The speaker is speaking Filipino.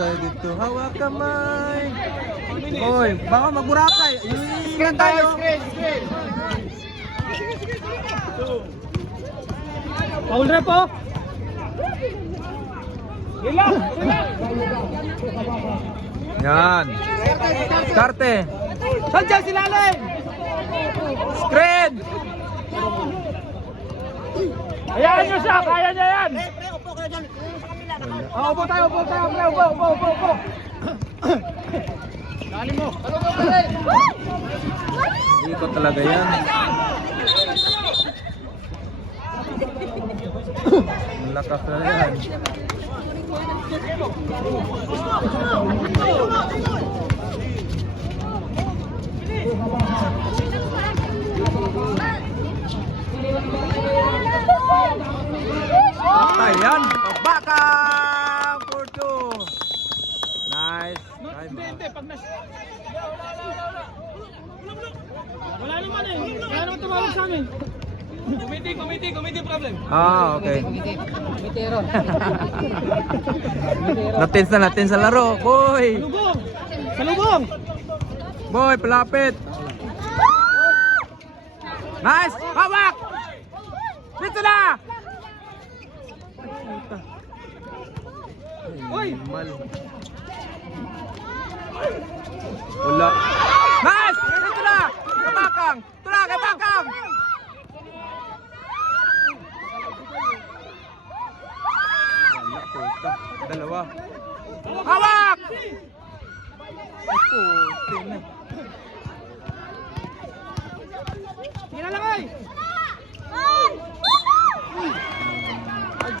Dito, hawak kamay. Hoy, baka magburakay. Screen tayo. Screen. Paul Repo. Ilang. Yan. Starte. Sandiyan si Lalay. Screen. Hayaan nyo siya, kaya niya yan. Upo tayo, pre, upo. Dali mo. Ikot talaga yan. Lakas na yan. Ayan, bakang for two. Nice. Hindi, pag nas... Wala naman eh. Wala naman tumawag sa amin. Committee problem. Okay. Natin sa laro. Boy. Salubong! Boy, palapit. Nice. Hawak. Dito na. Oy! Wala. Nice. Dito na. Kabakang. Tula, kabakang. Wala, puta. Dalawa. Hawak. Puta na. Tingnan lang ay!